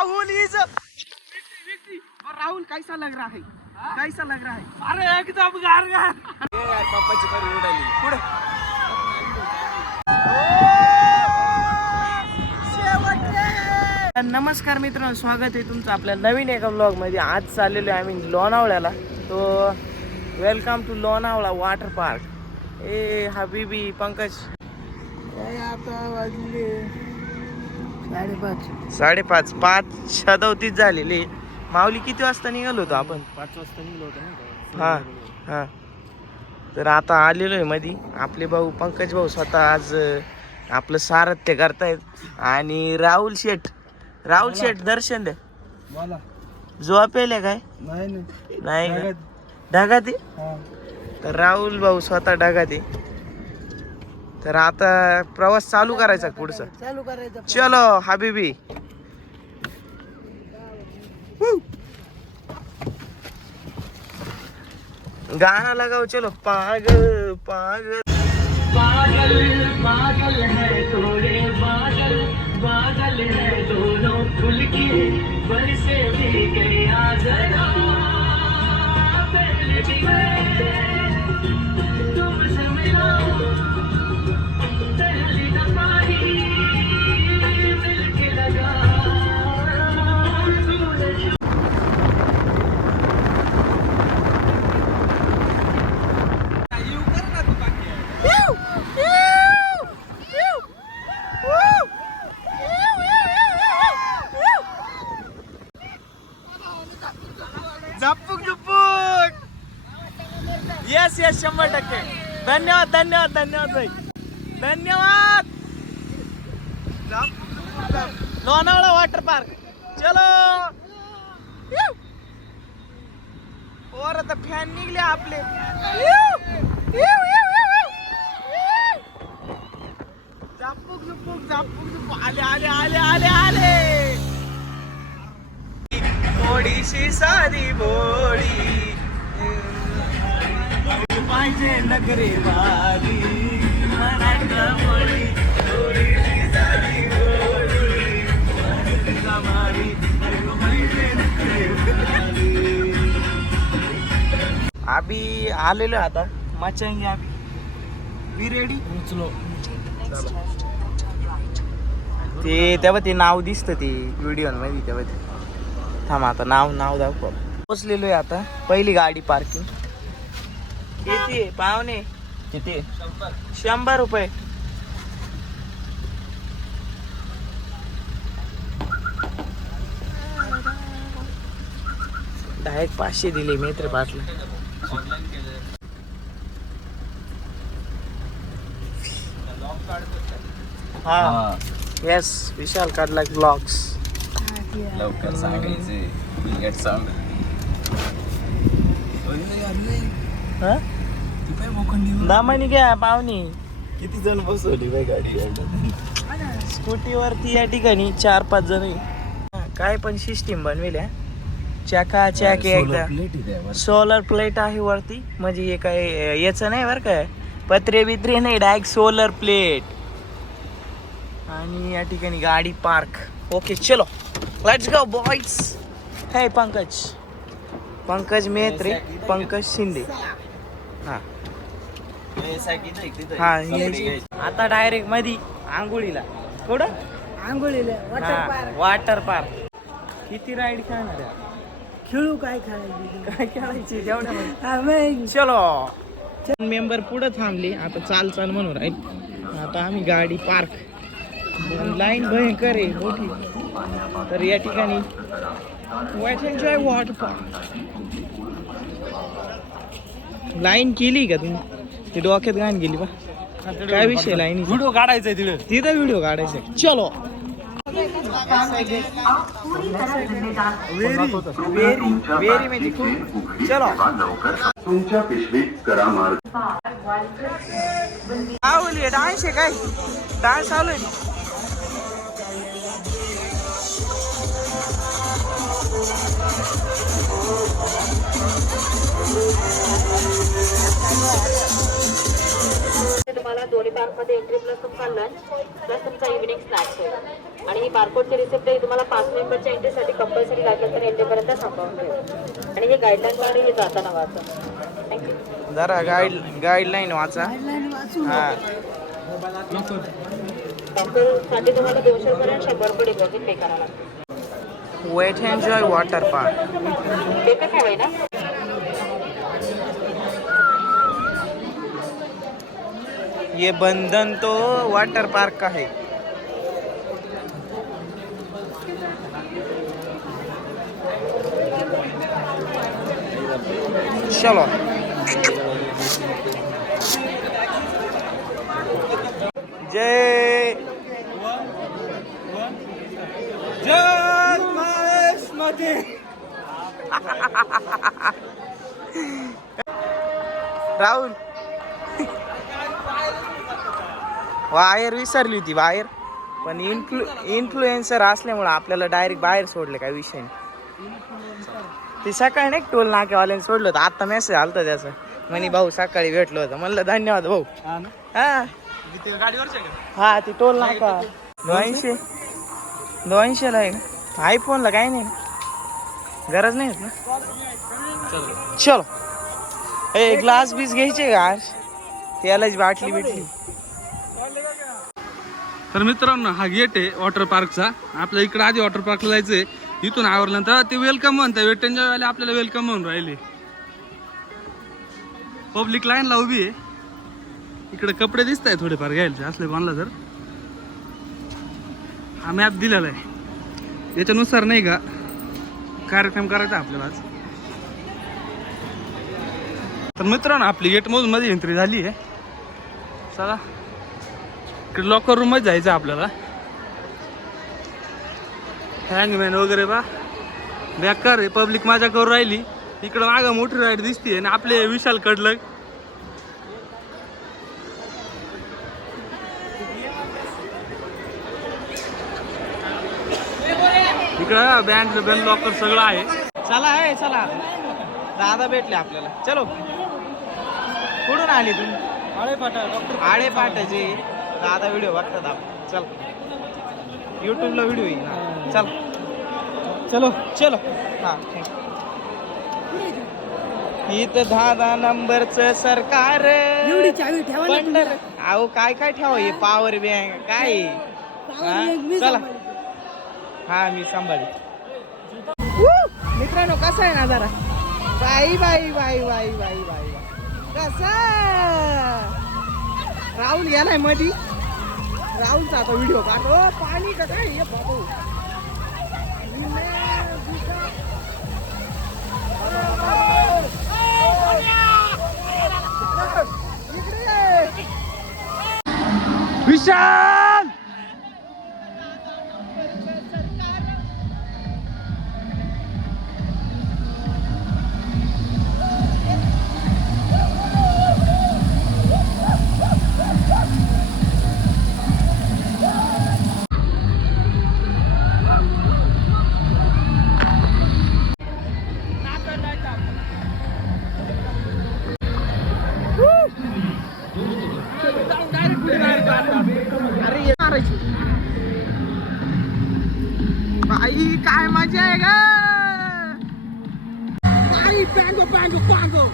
Rahul is Rahul कैसा लग रहा है? कैसा लग रहा है? अरे एकदम गार गार पप्पाची बरी उडाली. पुढे. नमस्कार मित्रांनो स्वागत आहे तुमचं आपल्या नवीन एका ब्लॉगमध्ये आज चाललेलो आहे आम्ही लोणावळ्याला. तो welcome to Lonavala water park ए हबीबी पंकज. काय आता वाजले? साडेपाच. साडेपाच. पाच सदवतीस झालेली. माऊली किती वाजता निघालो होतो आपण? पाच वाजता निघलो होतो हा हा. तर आता आलेलो आहे मधी. आपले भाऊ पंकज भाऊ स्वतः आज आपलं सारथ्य करतायत. आणि राहुल शेठ. राहुल शेठ दर्शन द्या मला झोपेल काय? नाही? ढगात. आहे? तर राहुल भाऊ स्वतः ढगात आहे. तर आता प्रवास चालू करायचा पुढचा. चालू करायचं चलो हबीबी. गाना लगाओ चलो. पागल पागल. पागल पागल है। धन्यवाद धन्यवाद धन्यवाद भाई. धन्यवाद. झपूक, झुपूक, लोणावळा वॉटर पार्क. चलो. वर आता फॅन निघले आपले. झापूक झुपूक झापूक झुपूक आले आले आले आले आले. थोडीशी साधी भोळी पाहिजे नगरे वाली. आबी आलेलो आता. मचांगी आबी. बी रेडी उचलो. ते तेव्हा ते नाव दिसतं ते व्हिडिओमध्ये तेव्हा ते थांब आता नाव नाव दाखव. पोचलेलो आहे आता. पहिली गाडी पार्किंग किती पाहुणे. किती? शंभर रुपये. डायरेक्ट पाचशे दिले मित्र पाटला हा. येस विशाल काढला ब्लॉग्स लवकर सांगायचे. दामानी घ्या पाहुणी. किती जण बसवली बाई गाडी स्कूटीवरती या ठिकाणी चार पाच जण काय पण सिस्टीम बनविल्या. चाका चाक एकदा. सोलर प्लेट आहे वरती. म्हणजे हे काय याचं नाही बरं काय पत्रे बित्रे नाही डायरेक्ट सोलर प्लेट. आणि या ठिकाणी गाडी पार्क. ओके चलो. Let's go boys hey Pankaj. Pankaj मेत्रे पंकज शिंदे. हा. हा हे- आता डायरेक्ट मधी आंघोळीला. कुठं? आंघोळीला वॉटर पार्क किती राईड खेळणार आहे? खेळू काय खेळायची? काय खेळायची? जेवढ्या चलो. मेंबर पुढे थांबले. आता चाल चाल म्हणून राहील आता आम्ही गाडी पार्क लाईन भयंकर आहे मोठी. तर या ठिकाणी वाईट एन्जॉय वॉटर पार्क लाईन केली का तुम्ही? ती डोक्यात घाण गेली बा. काय विषय लाईन व्हिडिओ काढायचा तिथे तिथं व्हिडिओ काढायचा. चलो. वेरी वेरी खूप चलो. तुमच्या पिशवीत करा मार्ग. काय बोलली? डान्स आहे काय? डान्स चालू आहे. तुम्हाला दोन्ही पार्कमध्ये एंट्री प्लस तुमचा लंच प्लस तुमचा इव्हिनिंग स्नॅक्स होईल. आणि ही बारकोडची रिसिप्ट आहे तुम्हाला पाच मेंबरच्या एंट्रीसाठी कंपल्सरी लागेल तर एंट्रीपर्यंत थांबवून ठेवा आणि हे गाईडलाईन हे जाताना वाचा. थँक्यू जरा गाईड गाईडलाईन वाचा. हा. साठी तुम्हाला दोनशे पर्यंत शंभर रुपये डिपॉझिट पे करावं लागतं. वेट एन्जॉय वॉटर पार्क ते पण हवंय ना ये बंधन तो वाटर पार्क का है। चलो। जय। राहुल। वायर विसरली होती वायर. पण इन्फ्लु इन्फ्लुएन्सर असल्यामुळं आपल्याला डायरेक्ट बाहेर सोडले काय विषय नाही. ते सकाळी नाही टोल नाक्यावाल्याने सोडलं होतं? आता मेसेज आलता त्याचं. म्हणे भाऊ सकाळी भेटलो होतं. म्हणलं धन्यवाद भाऊ. हा हा. ती टोल नाका. दोनशे. दोनशेला आहे आयफोनला काय नाही. गरज नाही होत ना? चलो. ए ग्लास बीस घ्यायचे का त्यालाच बाटली बिटली तर मित्रांनो हा गेट आहे वॉटर पार्कचा. आपल्या इकडं आधी वॉटर पार्कला आहे इथून आवरल्यानंतर ते वेलकम म्हणतात. वेट एन्जॉय आपल्याला वेलकम म्हणून राहिले. पब्लिक लाईनला उभी आहे. इकडे कपडे दिसत आहे थोडेफार घ्यायचे असले कोणाला तर. हा मॅप दिलेला आहे. याच्यानुसार नाही का कार्यक्रम करायचा आपल्याला आज. तर मित्रांनो आपली गेटमधून मध्ये एंट्री झाली आहे. चला. इकडे लॉकर रूममध्ये जायचं आपल्याला. हँगमॅन वगैरे बा. बेकार आहे पब्लिक माझ्या करून राहिली. इकडं मागं मोठी राईड दिसते आणि आपले विशाल कडलक इकडं बँड बँड लॉकर सगळं आहे. चला आहे चला. दादा भेटले आपल्याला. चलो. कुठून आली तुम्ही? आळे पाटाचे. दादा व्हिडिओ बघतात आपण. चल. युट्यूबला व्हिडिओ येईल. ना. चल. चलो. चलो. हा इथं दहा नंबरच सरकार. एवढी चावी ठेवा ना पंढर अहो काय काय ठेवा हे? पॉवर बँक काय? आहे? हा? एक मी चला. हा मी सांभाळ मित्रांनो कसा आहे ना जरा बाई बाई बाई बाई बाई बाई. कसा? राहुल गेलाय मधी. राहुलचा आता व्हिडिओ काढतो ओ, पाणी का काय ये बाबू विशाल काय मजा आहे ग बाई पांगो पांगो पांगो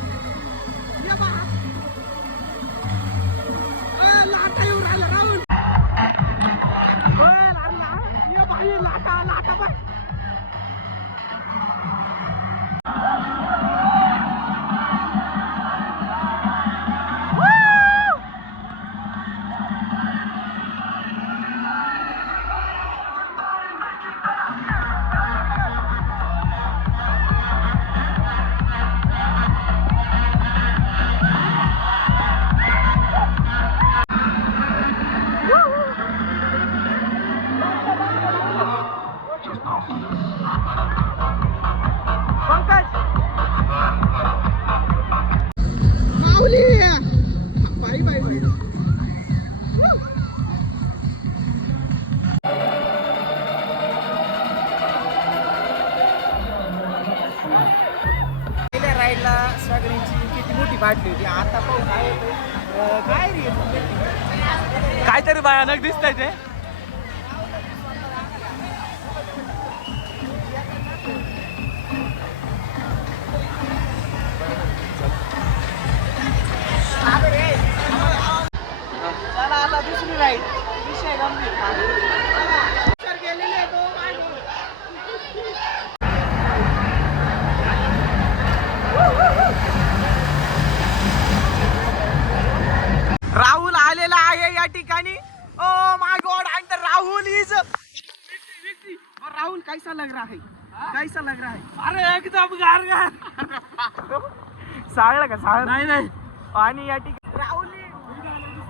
नाही नाही. आणि या ठिकाणी राहुल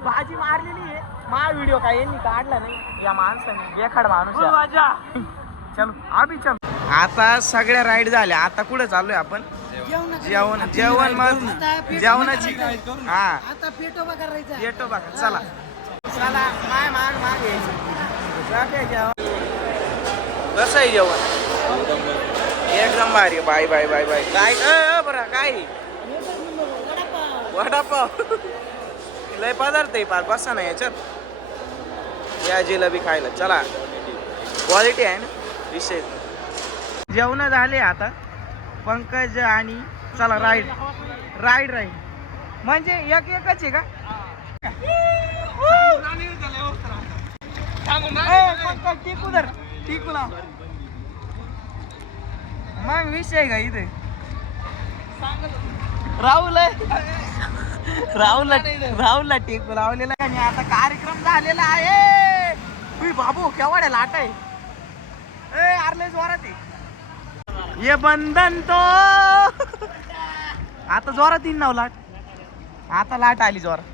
भाजी मारलेली आहे. मा व्हिडिओ काय यांनी काढला नाही. या माणसाने बेखाड माणूस आहे. माझ्या. चलो आम्ही चल. आता सगळ्या राईड झाल्या. आता कुठे चाललोय आपण? जेवण जेवण मग जेवणाची हा. आता पेटोबा करायचा येतो बघा. चला. चला माय माग माग. यायचं जाते जेवण. कसं आहे जेवण? एकदम भारी. Bye bye bye bye. काय? अ, बरं. काय? वडापाव. लय पदार्थ आहे पार बसा ना याच्यात. या जिलेबी खायला चला. क्वालिटी आहे ना विषय. जेवण झाले आता. पंकज आणि चला राईड राईड राईड म्हणजे एक एकच आहे का? पंकज टिकू धर. टिकू मग विषय आहे का इथे? राहुल राहुलला राहुलला टिकू लावलेला आणि आता कार्यक्रम झालेला आहे. उई बाबू केवढ्या लाट आहे. ए आरले जोरात ये. बंधन तो. आता जोरात येईन नाव लाट. आता लाट आली जोरात.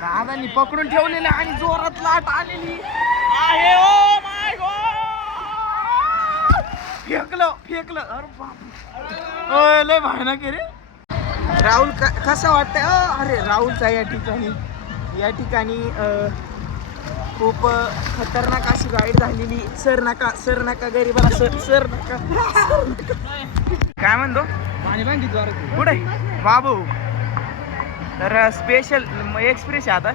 दादानी पकडून ठेवलेलं आणि जोरात लाट आलेली आहे. ओ माय गॉड फेकलं फेकलं. अरे बाप लय भयानक रे. राहुल कसं वाटतंय? अरे राहुलचा या ठिकाणी या ठिकाणी खूप खतरनाक अशी राईड झालेली. सर नका सर नका गरीबाला सर सर नका. काय म्हणतो? कुठे? बाबू. तर स्पेशल एक्सप्रेस आहे आता.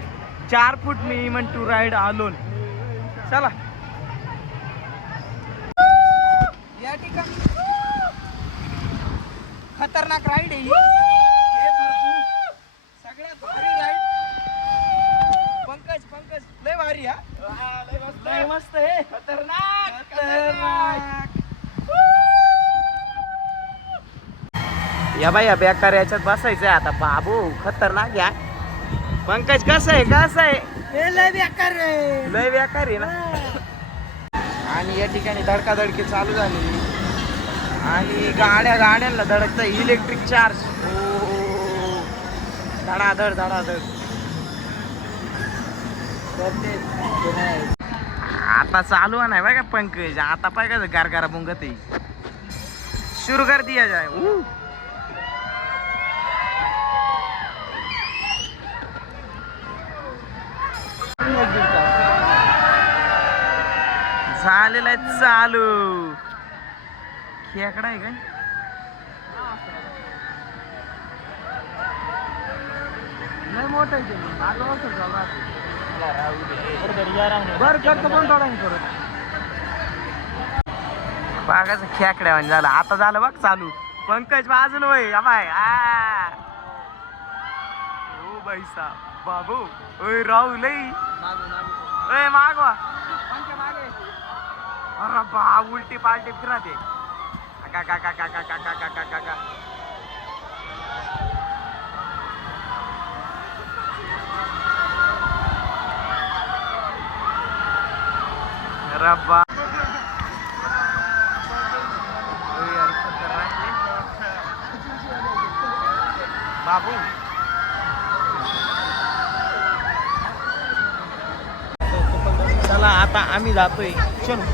चार फूट मी टू राईड आलोन चला या ठिकाणी खतरनाक राईड आहे. सगळ्यात भारी राईड पंकज पंकज लय भारी हा? लय मस्त आहे. खतरनाक खतरनाक. या बाई या बेकार याच्यात बसायचंय आता. बाबू खतरनाक या. पंकज कसं आहे? कसं आहे? हे लय बेकार लय बेकार आहे ना. आणि या ठिकाणी धडकाधडकी चालू झाली आणि गाड्या गाड्यांना धडकतं इलेक्ट्रिक चार्ज ओ हो, हो. धडाधड धडाधड. आता चालू नाही बघा पंकज. आता पाय का गारगारा बुंगत आहे शुरू कर दिया जाय. झालेलं आहे चालू. खेकडा आहे काय? लय मोठं आहे ते. मागं बसत बरं करतो पण थोडा हे करत. बागाचं खेकड्या झालं. आता झालं बघ चालू. पंकज बाजून वय बाय. आ. ओ बैसा बाबू. ओय राहू ओय मागवा. अरे बा उलटी पालटी फिरते. का का का का का का का का का का रब्बा ओय यार खतरनाक आहे. बाबू चला आता आम्ही जातोय चलो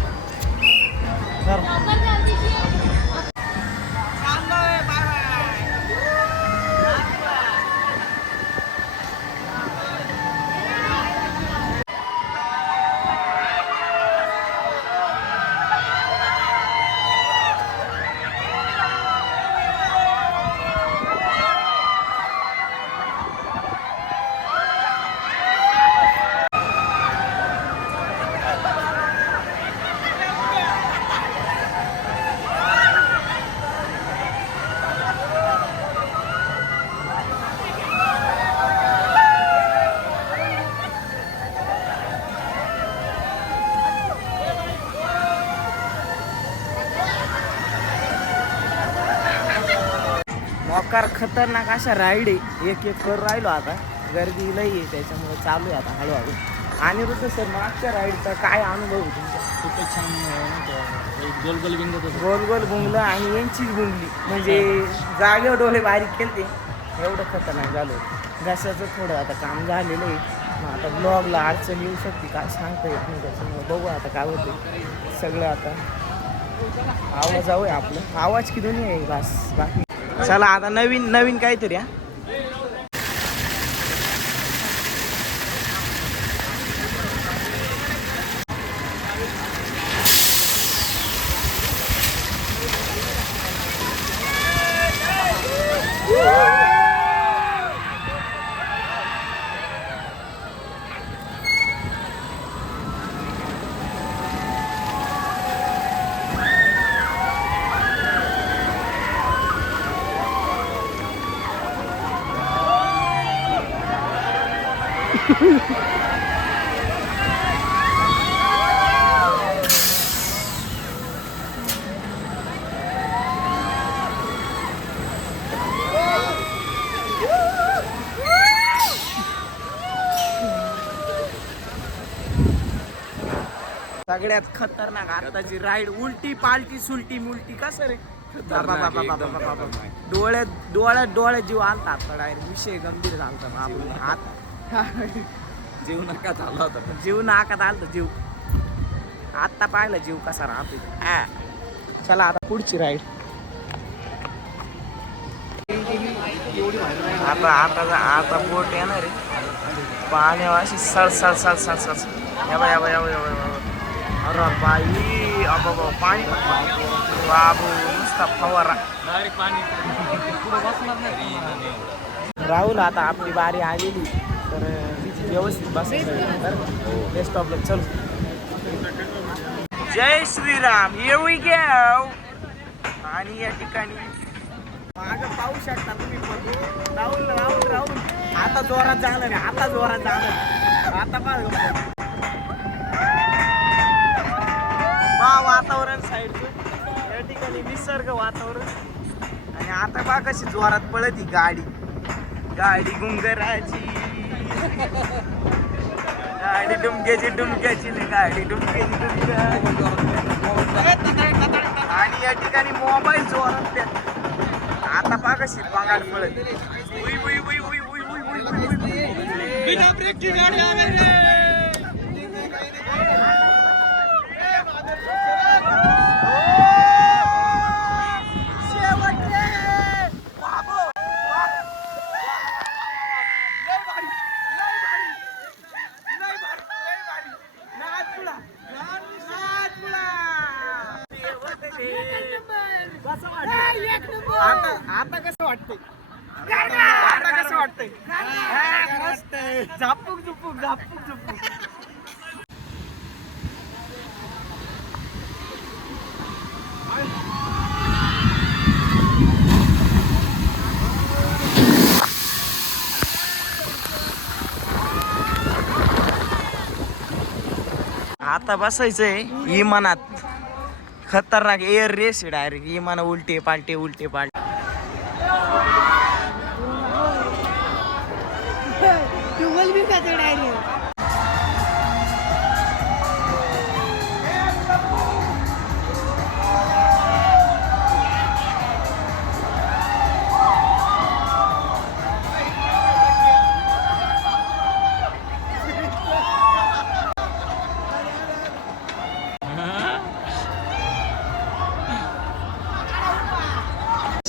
मोकार खतरनाक अशा राईड आहे. एक एक करून राहिलो आता. गर्दी लई आहे त्याच्यामुळे चालू आहे आता हळूहळू. आणि ऋतू सर मागच्या राईडचा काय अनुभव तुमचा? खूपच छान गोल गोल बिंगत गोल गोल गुंगलं आणि यांचीच गुंगली म्हणजे जागेवर डोळे बारीक केलते. एवढं खतरनाक झालं. घशाचं थोडं आता काम झालेलं आहे. मग आता ब्लॉगला अडचण येऊ शकते काय सांगता येत नाही त्याच्यामुळे बघू आता काय होतं सगळं आता आवाज आहे आपलं. आवाज की दोन्ही आहे बस बाकी चला आता नवीन नवीन काहीतरी हा. सगळ्यात खतरनाक. आताची राईड उलटी पालटी सुलटी मुलटी कसं रे? बाबा, बाबा, बाबा, बाबा, बाबा. डोळ्यात डोळ्यात डोळ्यात जीव आलता आता डायरेक्ट विषय गंभीर झालता बाबा. हात. जीव नका झाला होता जीव नाकात आलता जीव. आत्ता पाहिलं जीव कसा राहतो. चला आता पुढची राईड आता आता आता बोट येणार आहे. पाण्यावाशी सळ सळ सळ सळ. या बा या बा या बा या बा, या बा. अरे बाई अबा बा, पाणी बाबू नुसता फवारा। डायरेक्ट पाणी राहुल आता आपली बारी आलेली तर व्यवस्थित बसायचं बेस्ट ऑफ लक चल. जय श्रीराम. येऊ we आणि या ठिकाणी माग पाहू शकता तुम्ही राहुल राहुल राहुल. आता जोरात जाणार आता जोरात जाणार आता पहा वा वातावरण साईडचं. या ठिकाणी निसर्ग वातावरण. आणि आता बा कशी जोरात पळत ही गाडी. गाडी गुंगराची गाडी डुमक्याची डुमक्याची नाही गाडी डुमक्याची डुमक्या आणि या ठिकाणी मोबाईल जोरात त्या आता बा कशी पांगाड पळत. उई उई उई उई उई उई उई उई उई वाटतंय. आता कसं वाटतंय? हा, मस्त झापूक झुपूक झापूक झुपूक. आता बसायचंय इमानात. खतरनाक एअर रेस आहे डायरेक्ट इमान उलटे पालटे उलटे पालटे.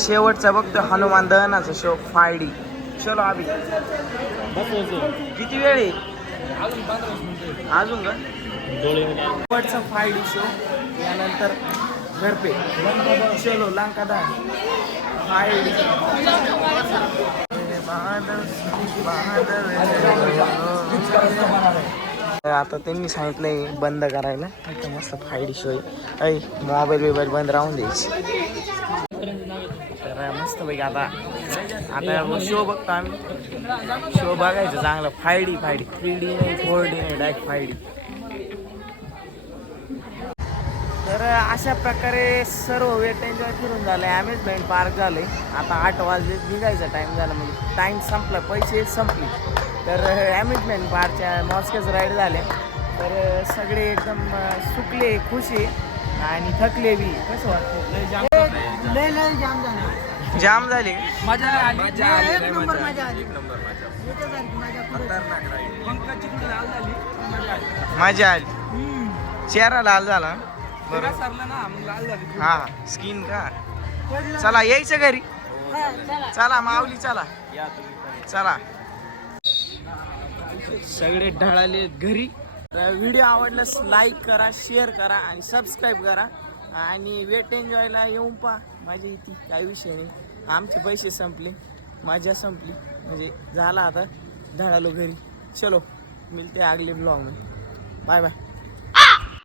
शेवटचा बघतो हनुमान दहनाचा शो फायडी. चलो आभी किती वेळ आहे? अजून का? शेवटचा फायडी शो यानंतर घरपे. चलो लांका दा फायडी. आता त्यांनी सांगितलंय बंद करायला. मस्त फायडी शो आहे. मोबाईल बिबाईल बंद राहून द्यायची. तर मस्त पैकी आता आता शो बघतो आम्ही. शो बघायचं चांगलं. Five D five D three D नाही फोर डी नाही डायरेक्ट फाय डी तर अशा प्रकारे सर्व वेट एन्जॉय फिरून झालं आहे अमेजमेंट पार्क झालं आहे आता आठ वाजले निघायचा टाईम झाला म्हणजे टाईम संपला पैसे संपले. तर अम्युजमेंट पार्कच्या मॉस्केच राईड झाले तर सगळे एकदम सुकले खुशी आणि थकले बी. कसं वाटतं लय लय जाम झाला जाम झाले. मजा आली. एक नंबर मजा आली. मजा पंकजची लाल झाली? मजा आली. मजा आली. चेहरा लाल झाला. बरं सरलं ना मग लाल झाली. हा स्किन का? चला यायचं घरी. चला. माऊली चला. चला. सगळे ढळाले घरी. व्हिडिओ आवडल्यास लाईक करा शेअर करा आणि सबस्क्राईब करा. आणि वेट एन्जॉयला येऊन पहा. माझ्या इथे काही विषय नाही. आमचे पैसे संपले मजा संपली. म्हणजे झाला आता धडालो घरी. चलो मिळते आगले ब्लॉग में बाय बाय